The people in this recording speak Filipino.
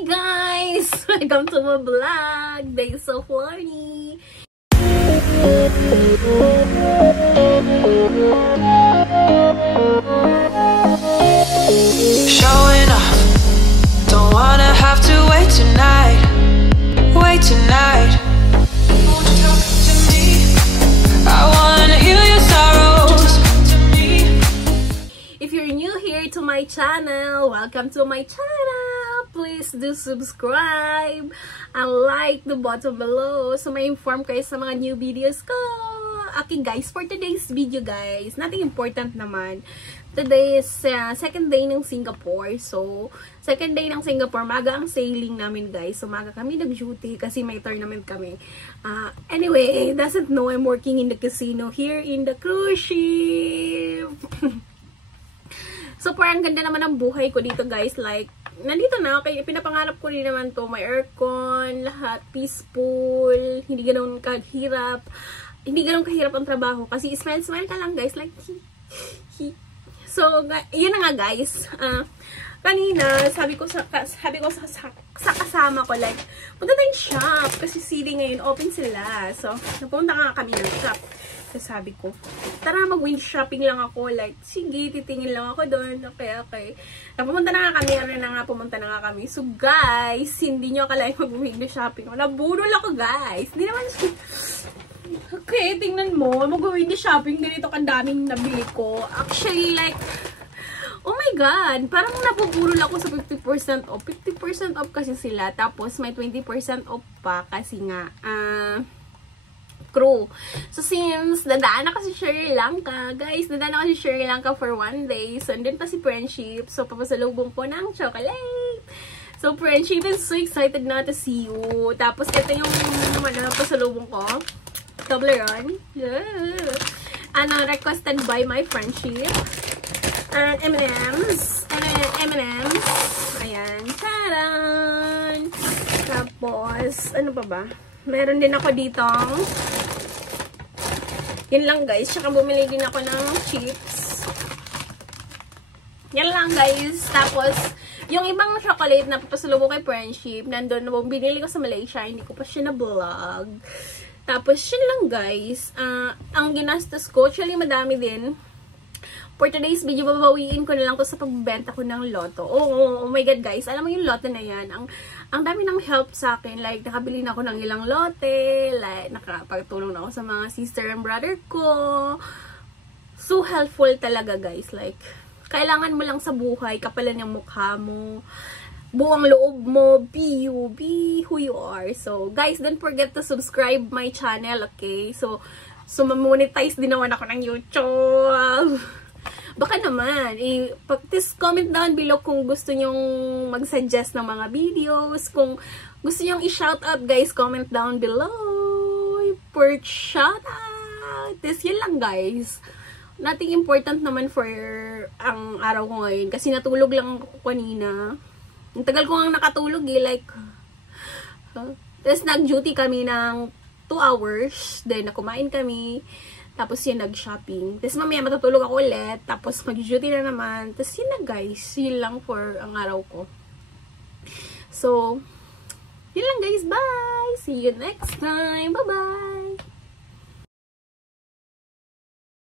Hi guys! Welcome to my vlog! Days of Horny! Showing off, don't wanna have to wait tonight. Wait tonight. Won't you talk to me? I wanna heal your sorrows. If you're new here to my channel, welcome to my channel. Please do subscribe and like the button below so may inform kayo sa mga new videos ko. Okay guys, for today's video guys, nothing important naman. Today is second day ng Singapore. So, second day ng Singapore, maga ang sailing namin guys. So, maga kami nag-duty kasi may tournament kami. Anyway, doesn't know I'm working in the casino here in the cruise ship. So, parang ganda naman ang buhay ko dito guys. Like, nandito na, okay, pinapangarap ko rin naman to. May aircon, lahat peaceful, hindi ganoon kahirap. Hindi ganoon kahirap ang trabaho. Kasi smile ka lang guys. Like, So, yun na nga guys. Kanina, sabi ko sa kasama ko, like, punta tayong shop. Kasi CD ngayon, open sila. So, napunta nga kami ng shop. So, sabi ko, tara mag-window shopping lang ako. Like, sige, titingin lang ako doon. Okay. Pumunta na nga kami. So, guys, hindi nyo akalain mag-window shopping. Nabudol ako, guys. Hindi naman okay, tingnan mo, mag-window shopping, ganito kadaming nabili ko. Actually, like, oh my God, parang nabubulol ako sa 50% off. 50% off kasi sila, tapos may 20% off pa kasi nga, crew. So, since dadaan ako sa Sri Lanka, guys, dadaan ako sa Sri Lanka for 1 day. So, andun pa si Friendship. So, papasalubong ko ng chocolate. So, Friendship is so excited na to see you. Tapos, ito yung pasalubong ko. Toblerone. Yeah. Requested by my Friendship. M&M's. Ayan. Taran! Tapos, ano pa ba? Meron din ako ditong yun lang guys. Tsaka bumili din ako ng chips. Yan lang guys. Tapos, yung ibang chocolate na papasalubong kay Friendship, nandun, binili ko sa Malaysia. Hindi ko pa siya na-vlog. Tapos, yun lang guys. Ang ginastos ko, actually madami din. For today's video, babawiin ko na lang to sa pagbenta ko ng loto. Oh my God guys. Alam mo yung loto na yan. Ang dami ng help sa akin. Like, nakabili na ako ng ilang lote. Like, nakapagtulong na ako sa mga sister and brother ko. So helpful talaga guys. Like, kailangan mo lang sa buhay, kapalan yung mukha mo. Buong loob mo, be who you are. So, guys, don't forget to subscribe my channel, okay? So mamonetize din naman ako ng YouTube. Baka naman, just comment down below kung gusto nyong mag-suggest ng mga videos. Kung gusto nyong i-shoutout, guys, comment down below. For shoutout. This yun lang, guys. Nothing important naman for ang araw ko ngayon. Kasi natulog lang ako kanina. Ang tagal ko nga nakatulog like, tapos nag-duty kami ng 2 hours, then kumain kami, tapos yun nag-shopping, tapos mamaya matutulog ako ulit, tapos mag-duty na naman, tapos yun na guys, yun lang for ang araw ko. So, yun lang guys, bye! See you next time, bye-bye!